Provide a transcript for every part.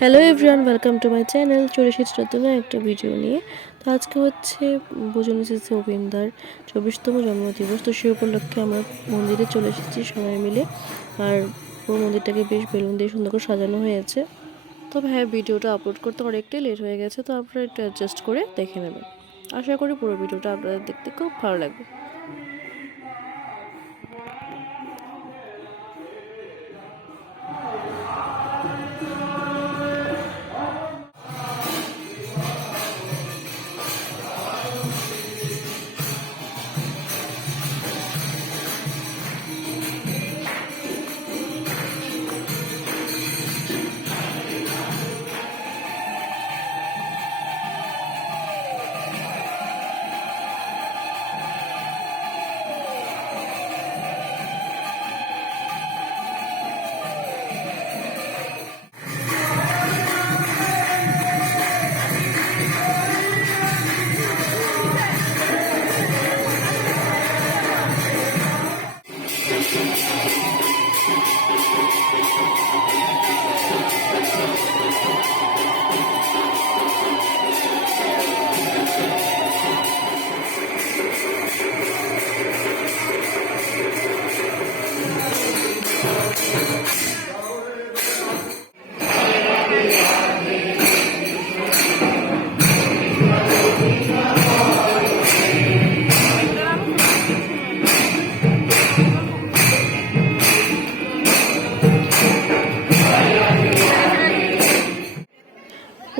Hello everyone welcome to my channel চলে এসেছি একটা ভিডিও নিয়ে। তো আজকে হচ্ছে বোঝানো এসেছে অবিন্দার চব্বিশতম জন্মদিবস। তো সে উপলক্ষে আমরা মন্দিরে চলে এসেছি সবাই মিলে। আর পুরো মন্দিরটাকে বেশ বেলুন দিয়ে সুন্দর করে সাজানো হয়েছে। তবে হ্যাঁ ভিডিওটা আপলোড করতে অনেকটাই লেট হয়ে গেছে, তো আপনারা একটু অ্যাডজাস্ট করে দেখে নেবেন। আশা করি পুরো ভিডিওটা আপনাদের দেখতে খুব ভালো লাগবে।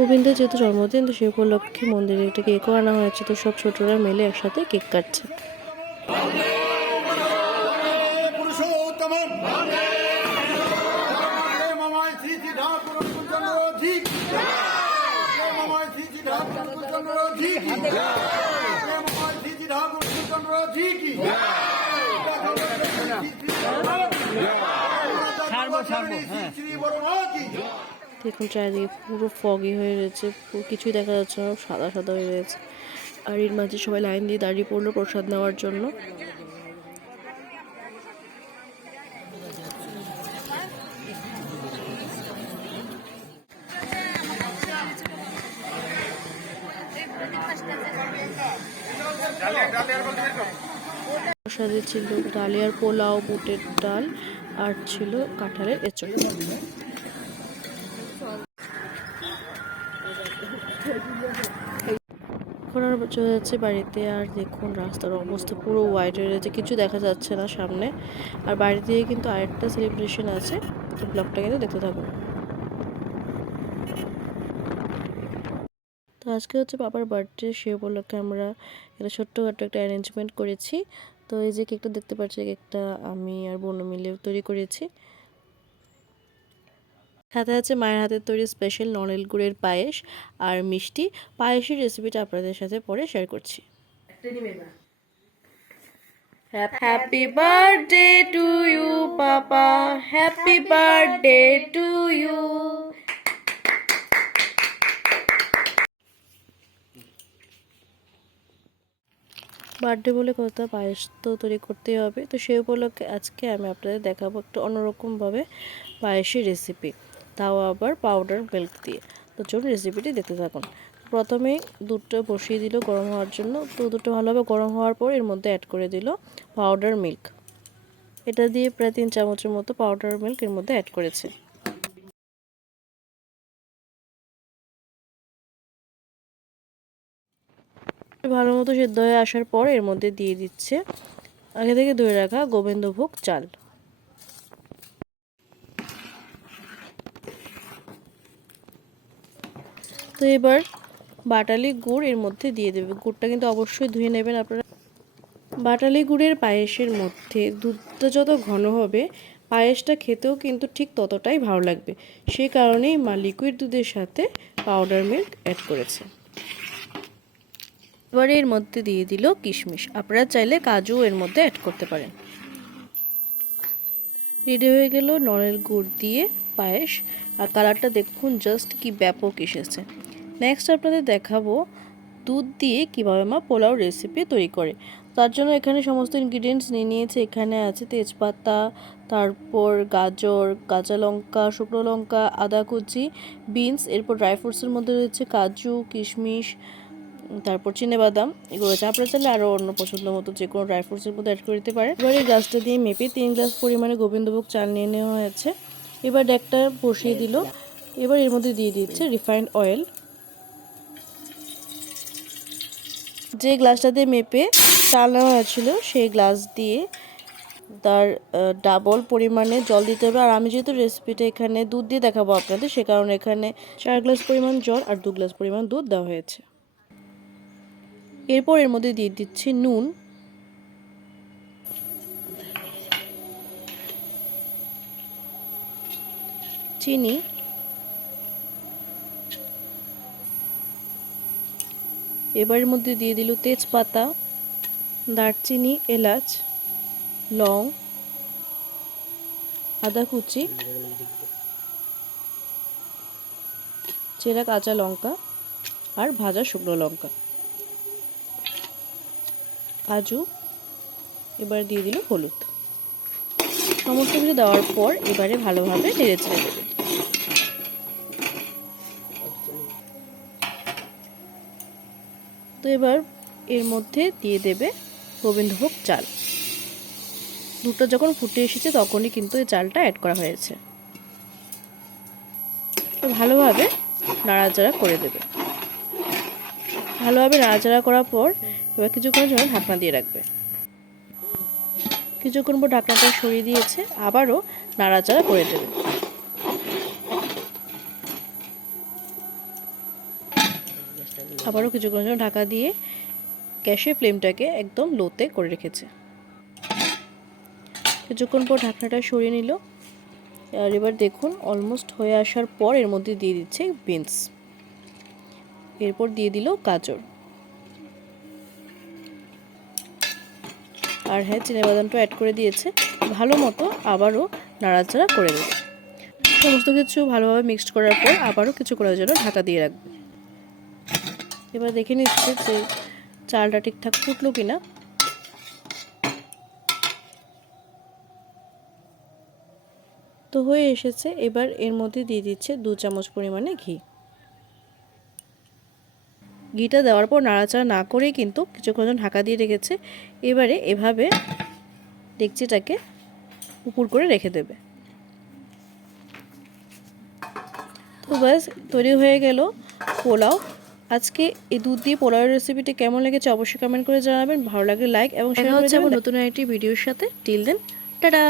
গোবিন্দের যেহেতু জন্মদিন, তো সেই উপলক্ষে মন্দিরে একটা কেকও আনা হয়েছে। তো সব ছোটরা মিলে একসাথে কেক কাটছে। মমায় দেখুন চারিদিকে পুরো ফগি হয়ে রয়েছে কিছুই দেখা যাচ্ছে না, সাদা সাদা হয়ে রয়েছে। আর এর মাঝে সবাই লাইন দিয়ে দাঁড়িয়ে পড়ল প্রসাদ নেওয়ার জন্য। প্রসাদে ছিল ডালিয়ার পোলাও, বুটের ডাল, আর ছিল কাঁঠালের এঁচড়। এখন আর চলে যাচ্ছে বাড়িতে, আর দেখুন রাস্তার অবস্থা পুরো হোয়াইট হয়ে রয়েছে, কিছু দেখা যাচ্ছে না সামনে। আর বাড়ি দিয়ে কিন্তু আরেকটা সেলিব্রেশন আছে, তো ব্লগটা কিন্তু দেখতে থাকুন। তো আজকে হচ্ছে বাবার বার্থডে সে উপলক্ষে আমরা একটা ছোট্টখাটো একটা অ্যারেঞ্জমেন্ট করেছি। তো এই যে কেকটা দেখতে পাচ্ছি কেকটা আমি আর বোনও মিলে তৈরি করেছি। সাথে আছে মায়ের হাতের তৈরি স্পেশাল নলেল গুড়ের পায়েস আর মিষ্টি। পায়েসের রেসিপিটা আপনাদের সাথে পরে শেয়ার করছি। Happy birthday to you papa happy birthday to you birthday বলে কথা পায়েস তো তৈরি করতেই হবে। তো সেই উপলক্ষে আজকে আমি আপনাদের দেখাবো একটু অন্যরকমভাবে পায়েসের রেসিপি তাও আবার পাউডার মিল্ক দিয়ে। তো চলুন রেসিপিটি দেখতে থাকুন। প্রথমে দুধটা বসিয়ে দিল গরম হওয়ার জন্য। তো দুধটা ভালোভাবে গরম হওয়ার পর এর মধ্যে অ্যাড করে দিল পাউডার মিল্ক এটা দিয়ে প্রায় তিন চামচের মতো পাউডার মিল্ক এর মধ্যে অ্যাড করেছে। ভালো মতো সেদ্ধ হয়ে আসার পর এর মধ্যে দিয়ে দিচ্ছে আগে থেকে ধরে রাখা গোবিন্দভোগ চাল। তো এবার বাটালি গুড় এর মধ্যে দিয়ে দেবে। গুড়টা কিন্তু অবশ্যই ধুয়ে নেবেন আপনারা। বাটালি গুড়ের পায়েসের মধ্যে দুধটা যত ঘন হবে, পায়েসটা খেতেও কিন্তু ঠিক ততটাই ভালো লাগবে। সেই কারণেই মা লিকুইড দুধের সাথে পাউডার মিল্ক অ্যাড করেছে। এবারে এর মধ্যে দিয়ে দিল কিশমিশ। আপনারা চাইলে কাজু এর মধ্যে অ্যাড করতে পারেন। রেডি হয়ে গেল নলের গুড় দিয়ে পায়েস। আর কালারটা দেখুন জাস্ট কি ব্যাপক এসেছে। নেক্সট আপনাদের দেখাবো দুধ দিয়ে কীভাবে মা পোলাও রেসিপি তৈরি করে। তার জন্য এখানে সমস্ত ইনগ্রিডিয়েন্টস নিয়ে নিয়েছে। এখানে আছে তেজপাতা, তারপর গাজর, কাঁচা লঙ্কা, শুকনো লঙ্কা, আদা কুচি বিনস এরপর ড্রাই ফ্রুটসের মধ্যে রয়েছে কাজু, কিশমিশ, তারপর বাদাম এগুলো আছে আপনারা চাইলে আরও অন্য পছন্দ মতো যে কোনো ড্রাই ফ্রুটসের মধ্যে অ্যাড করে দিতে পারেন। এবার এই গাছটা দিয়ে মেপে তিন গ্লাস পরিমাণে গোবিন্দভোগ চাল নিয়ে নেওয়া হয়েছে। এবার একটা বসিয়ে দিল। এবার এর মধ্যে দিয়ে দিচ্ছে রিফাইন্ড অয়েল যে গ্লাসটাতে মেপে চাল নেওয়া হয়েছিল, সেই গ্লাস দিয়ে তার ডাবল পরিমাণে জল দিতে হবে। আর আমি যেহেতু রেসিপিটা এখানে দুধ দিয়ে দেখাবো আপনাদের, সে কারণে এখানে চার গ্লাস পরিমাণ জল আর দু গ্লাস পরিমাণ দুধ দেওয়া হয়েছে। এরপর এর মধ্যে দিয়ে দিচ্ছি নুন। চিনি। এবারের মধ্যে দিয়ে দিল তেজপাতা, দারচিনি, এলাচ, লং, আদা কুচি, চেরা কাঁচা লঙ্কা আর ভাজা শুকনো লঙ্কা। কাজু এবার দিয়ে দিল হলুদ। সমস্ত কিছু দেওয়ার পর এবারে ভালোভাবে নেড়ে চেড়ে দেবে তো এবার এর মধ্যে দিয়ে দেবে গোবিন্দভোগ চাল। দুধটা যখন ফুটে এসেছে তখনই কিন্তু এই চালটা অ্যাড করা হয়েছে। তো ভালোভাবে নাড়াচাড়া করে দেবে। ভালোভাবে নাড়াচাড়া করার পর এবার কিছুক্ষণের জন্য ঢাকনা দিয়ে রাখবে। কিছুক্ষণ পর ঢাকনাটা সরিয়ে দিয়েছে, আবারও নাড়াচাড়া করে দেবে। আবারও কিছুক্ষণ জন্য ঢাকা দিয়ে গ্যাসের ফ্লেমটাকে একদম লোতে করে রেখেছে। কিছুক্ষণ পর ঢাকনাটা সরিয়ে নিল। আর এবার দেখুন অলমোস্ট হয়ে আসার পর এর মধ্যে দিয়ে দিচ্ছে বিনস এরপর দিয়ে দিল গাজর। আর হ্যাঁ বাদামটা অ্যাড করে দিয়েছে। ভালো মতো আবারও নাড়াচাড়া করে দেবে সমস্ত কিছু ভালোভাবে মিক্সড করার পর আবারও কিছু করার জন্য ঢাকা দিয়ে রাখবে। এবার দেখে নিচ্ছি যে চালটা ঠিকঠাক ফুটলো কিনা। তো হয়ে এসেছে, এবার এর মধ্যে দিয়ে দিচ্ছে দু চামচ পরিমাণে ঘি। ঘিটা দেওয়ার পর নাড়াচাড়া না করেই কিন্তু কিছুক্ষণ ঢাকা দিয়ে রেখেছে, এবারে এভাবে ডেকচিটাকে উপর করে রেখে দেবে। তো ব্যাস, তৈরি হয়ে গেল পোলাও। আজকে এই দুধ দিয়ে পোলাওয়ের রেসিপিটি কেমন লেগেছে অবশ্যই কমেন্ট করে জানাবেন। ভালো লাগলে লাইক এবং শেয়ার করে যাবেন নতুন একটি ভিডিওর সাথে। Till then tata